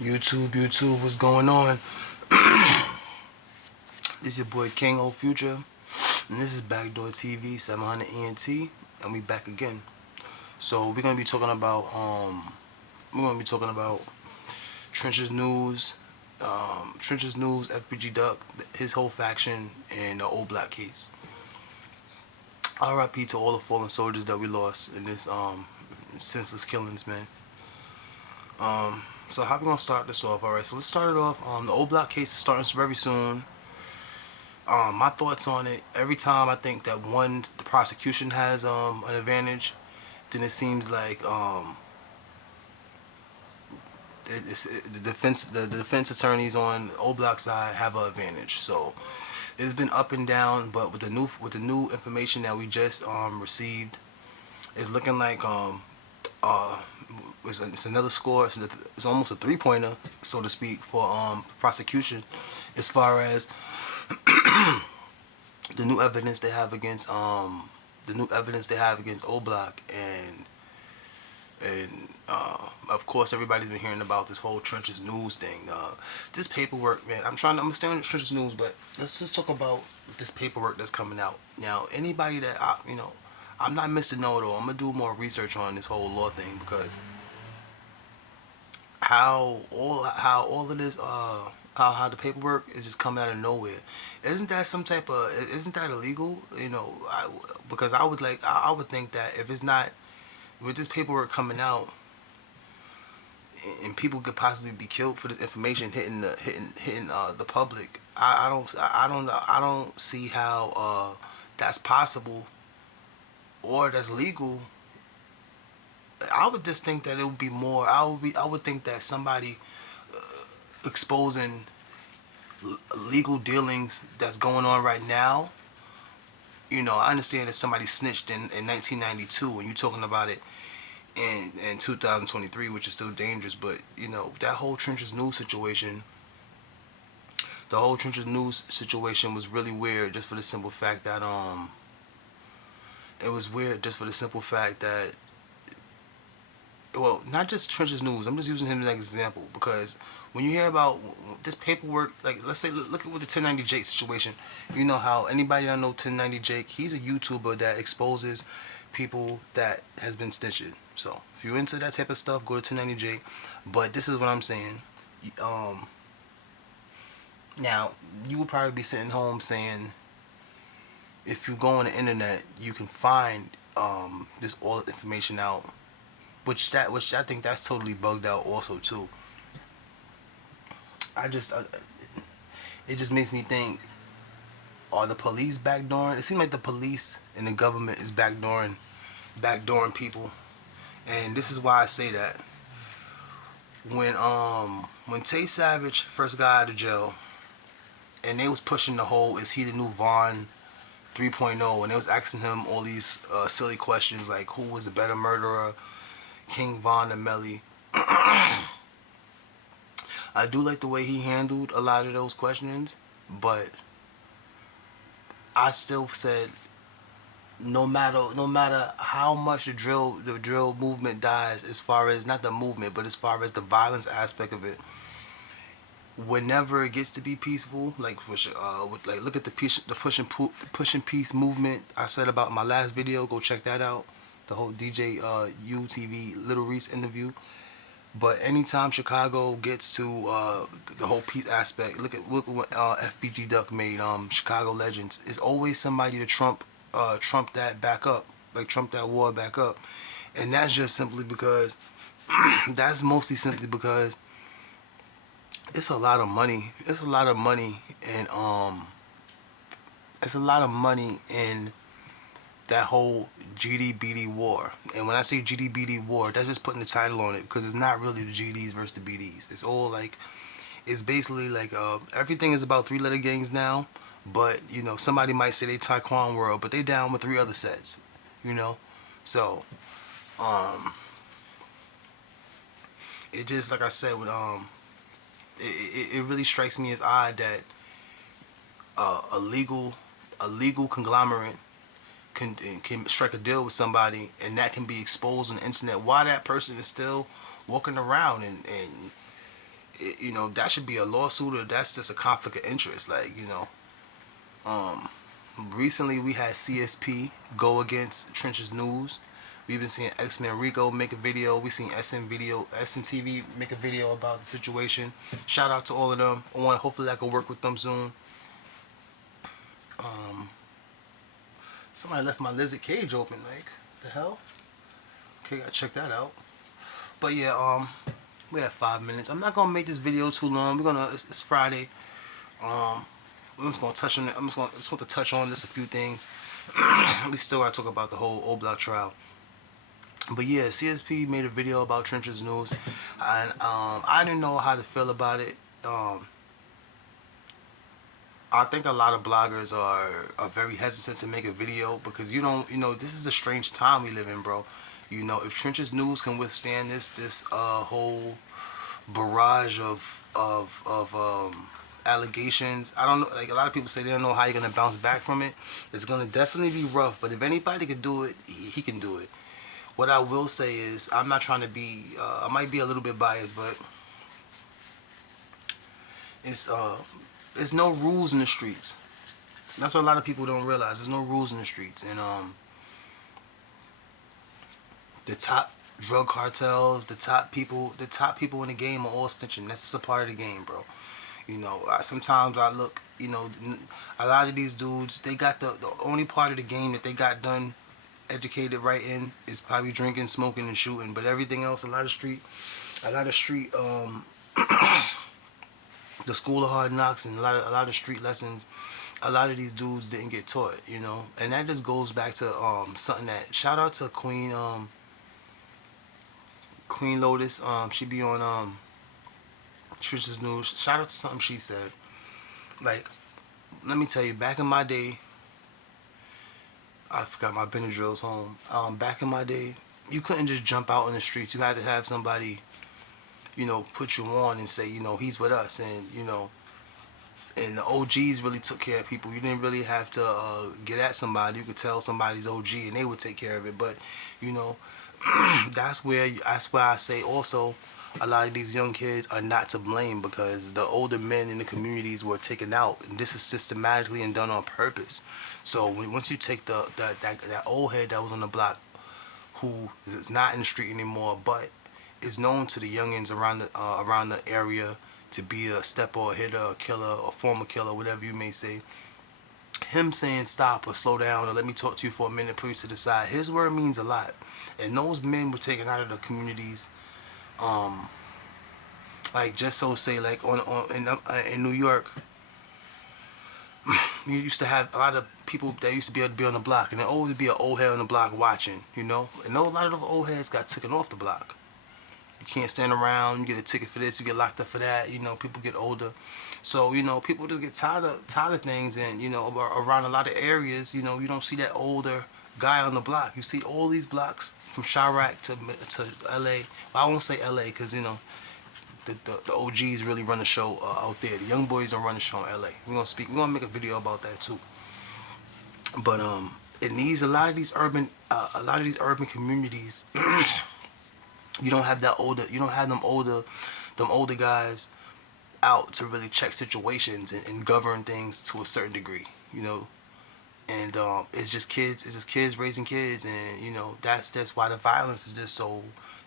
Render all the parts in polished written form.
YouTube, what's going on? This is your boy King O Future, and this is Backdoor TV 700 ENT, and we back again. So we're gonna be talking about Trenches News, FBG Duck, his whole faction, and the Old Black case. R.I.P. to all the fallen soldiers that we lost in this senseless killings, man. So how we gonna start this off? All right, so let's start it off. The Old Block case is starting very soon. My thoughts on it: every time I think that the prosecution has an advantage, then it seems like the defense attorneys on Old Block side have an advantage. So it's been up and down, but with the new information that we just received, it's looking like it's another score. It's almost a 3-pointer, so to speak, for prosecution, as far as the new evidence they have against Old Block, and of course everybody's been hearing about this whole Trenches News thing. This paperwork, man. I'm staying on Trenches News, but let's just talk about this paperwork that's coming out now. Anybody that I'm not Mr. Know-It-All. I'm gonna do more research on this whole law thing, because how all of this how the paperwork is just coming out of nowhere. Isn't that illegal? Because I would think that if it's not, with this paperwork coming out, and people could possibly be killed for this information hitting the public. I don't see how that's possible or that's legal. I would just think that it would be more. I would think that somebody exposing legal dealings that's going on right now. I understand that somebody snitched in 1992, and you're talking about it in 2023, which is still dangerous. But that whole Trenches News situation. The whole Trenches News situation was really weird, just for the simple fact that it was weird just for the simple fact that, well, not just Trenches News. I'm just using him as an example, because when you hear about this paperwork, like, let's say, look at with the 1090 Jake situation. You know how anybody that know 1090 Jake, he's a YouTuber that exposes people that has been snitching. So if you're into that type of stuff, go to 1090 Jake. But this is what I'm saying. Now you will probably be sitting home saying, if you go on the internet, you can find this all information out. Which I think that's totally bugged out also too. It just makes me think, are the police backdooring? It seems like the police and the government is backdooring people. And this is why I say that. When Tay Savage first got out of jail, and they was pushing the whole, is he the new Vaughn 3.0, and they was asking him all these silly questions like, who was the better murderer, King Von or Melly? I do like the way he handled a lot of those questions, but I still said, no matter how much the drill movement dies, as far as not the movement, but as far as the violence aspect of it, whenever it gets to be peaceful, like look at the pushing peace movement I said about in my last video. Go check that out. The whole DJ UTV Little Reese interview. But anytime Chicago gets to the whole peace aspect, look at what FBG Duck made, Chicago Legends. It's always somebody to trump that back up, like trump that war back up, and that's just simply because that's mostly simply because it's a lot of money. It's a lot of money, and it's a lot of money in that whole GD-BD war. And when I say GD-BD war, that's just putting the title on it, because it's not really the GDs versus the BDs. It's all like, it's basically like everything is about 3-letter gangs now. But somebody might say they Taekwon World, but they down with 3 other sets. So it just, like I said, with it really strikes me as odd that a legal conglomerate can strike a deal with somebody, and that can be exposed on the internet, why that person is still walking around and you know, that should be a lawsuit, or that's just a conflict of interest. Like, you know, recently we had CSP go against Trenches News. We've been seeing X-Men Rico make a video. We seen SNTV make a video about the situation. Shout out to all of them. Hopefully I can work with them soon. Somebody left my lizard cage open. Like, the hell? Okay, gotta check that out. But yeah, we have 5 minutes. I'm not gonna make this video too long. It's Friday. I'm just gonna touch on it. I just want to touch on just a few things. We still gotta talk about the whole O'BLOCK trial. But yeah, CSP made a video about Trenches News, and I didn't know how to feel about it. I think a lot of bloggers are very hesitant to make a video because you know, this is a strange time we live in, bro. You know, if Trenches News can withstand this whole barrage of allegations, I don't know. Like, a lot of people say they don't know how you're gonna bounce back from it. It's gonna definitely be rough, but if anybody could do it, he can do it. What I will say is, I'm not trying to be, I might be a little bit biased, but there's no rules in the streets. That's what a lot of people don't realize. There's no rules in the streets. And the top drug cartels, the top people in the game are all snitching. That's just a part of the game, bro. You know, sometimes I look, you know, a lot of these dudes, they got the only part of the game that they got done educated right in is probably drinking, smoking, and shooting. But everything else, a lot of street the school of hard knocks and a lot of street lessons, a lot of these dudes didn't get taught, you know. And that just goes back to something that, shout out to Queen Lotus. She be on Trenches News. Shout out to something she said. Like, let me tell you, back in my day, I forgot my Benadryl's home. Back in my day, you couldn't just jump out in the streets. You had to have somebody, you know, put you on and say, you know, he's with us. And, you know, and the OGs really took care of people. You didn't really have to get at somebody. You could tell somebody's OG and they would take care of it. But, you know, that's where I say also, a lot of these young kids are not to blame because the older men in the communities were taken out, and this is systematically and done on purpose. So once you take that old head that was on the block, who is not in the street anymore, but is known to the youngins around the area to be a stepper, or a hitter, or a killer, or former killer, whatever you may say. Him saying stop or slow down or let me talk to you for a minute, put you to the side. His word means a lot, and those men were taken out of the communities. Like, just so say, like in New York, you used to have a lot of people that used to be able to be on the block, and there always be an old head on the block watching, you know. And a lot of those old heads got taken off the block. You can't stand around. You get a ticket for this. You get locked up for that. You know, people get older, so you know people just get tired of things, and you know around a lot of areas, you know, you don't see that older guy on the block. You see all these blocks from Chiraq to LA. Well, I won't say LA because you know the OGs really run the show out there. The young boys don't run the show in LA. We're gonna make a video about that too. But in a lot of these urban communities, you don't have them older guys out to really check situations and govern things to a certain degree, you know. And it's just kids raising kids, and you know that's why the violence is just so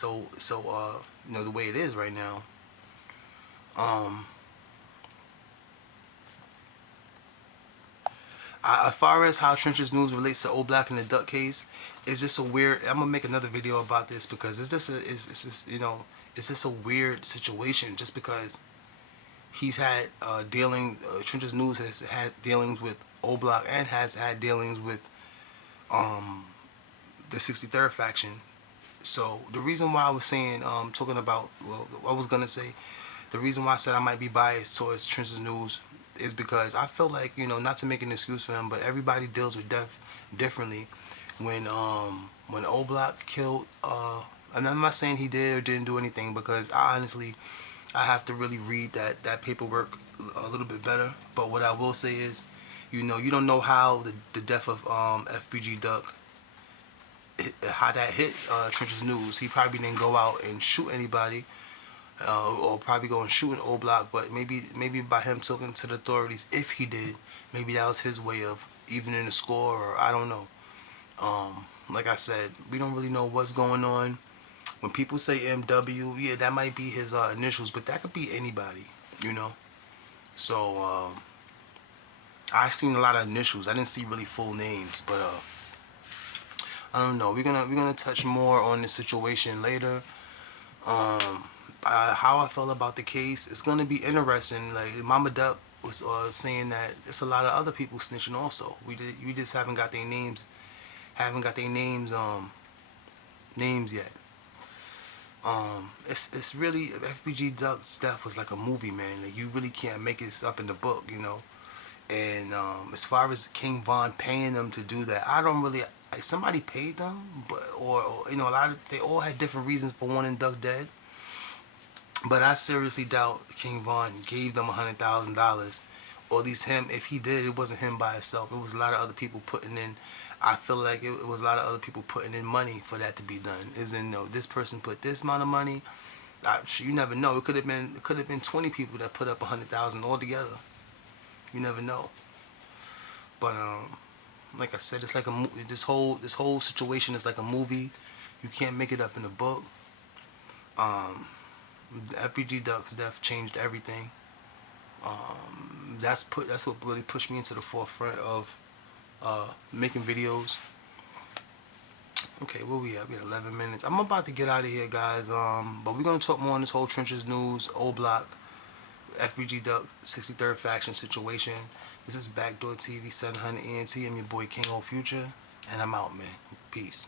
you know, the way it is right now. As far as how Trenches News relates to O'BLOCK and the Duck case, it's just a weird. I'm gonna make another video about this because it's just a weird situation. Just because he's had Trenches News has had dealings with O'BLOCK and has had dealings with the 63rd faction. So the reason why I was saying talking about, well, I was gonna say the reason why I said I might be biased towards Trenches News is because I feel like, you know, not to make an excuse for him, but everybody deals with death differently. When O'BLOCK killed, and I'm not saying he did or didn't do anything, because I honestly have to really read that paperwork a little bit better. But what I will say is, you know, you don't know how the death of FBG Duck, how that hit Trenches News. He probably didn't go out and shoot anybody. or probably go and shoot an O Block. But maybe by him talking to the authorities, if he did, maybe that was his way of evening the score, or I don't know. Like I said, we don't really know what's going on. When people say MW, yeah, that might be his initials, but that could be anybody, you know. So I seen a lot of initials. I didn't see really full names, but I don't know. We're gonna touch more on this situation later. How I felt about the case, it's gonna be interesting. Like Mama Duck was saying that it's a lot of other people snitching also. We just haven't got their names, names yet. It's really FBG Duck's death was like a movie, man. Like you really can't make this up in the book, you know. And as far as King Von paying them to do that, I don't really. Like somebody paid them, but or you know, they all had different reasons for wanting Duck dead. But I seriously doubt King Von gave them $100,000, or at least him. If he did, it wasn't him by himself. It was a lot of other people putting in. I feel like it was a lot of other people putting in money for that to be done. Is in no, this person put this amount of money. You never know. It could have been 20 people that put up 100,000 altogether. You never know. But like I said, it's like this whole situation is like a movie. You can't make it up in a book. Um, FBG Duck's death changed everything. That's what really pushed me into the forefront of making videos. Okay, where we at? We at 11 minutes. I'm about to get out of here, guys. But we're gonna talk more on this whole trenches news, O Block, FBG Duck, 63rd faction situation. This is Backdoor TV 700 ENT. I'm your boy King O Future, and I'm out, man. Peace.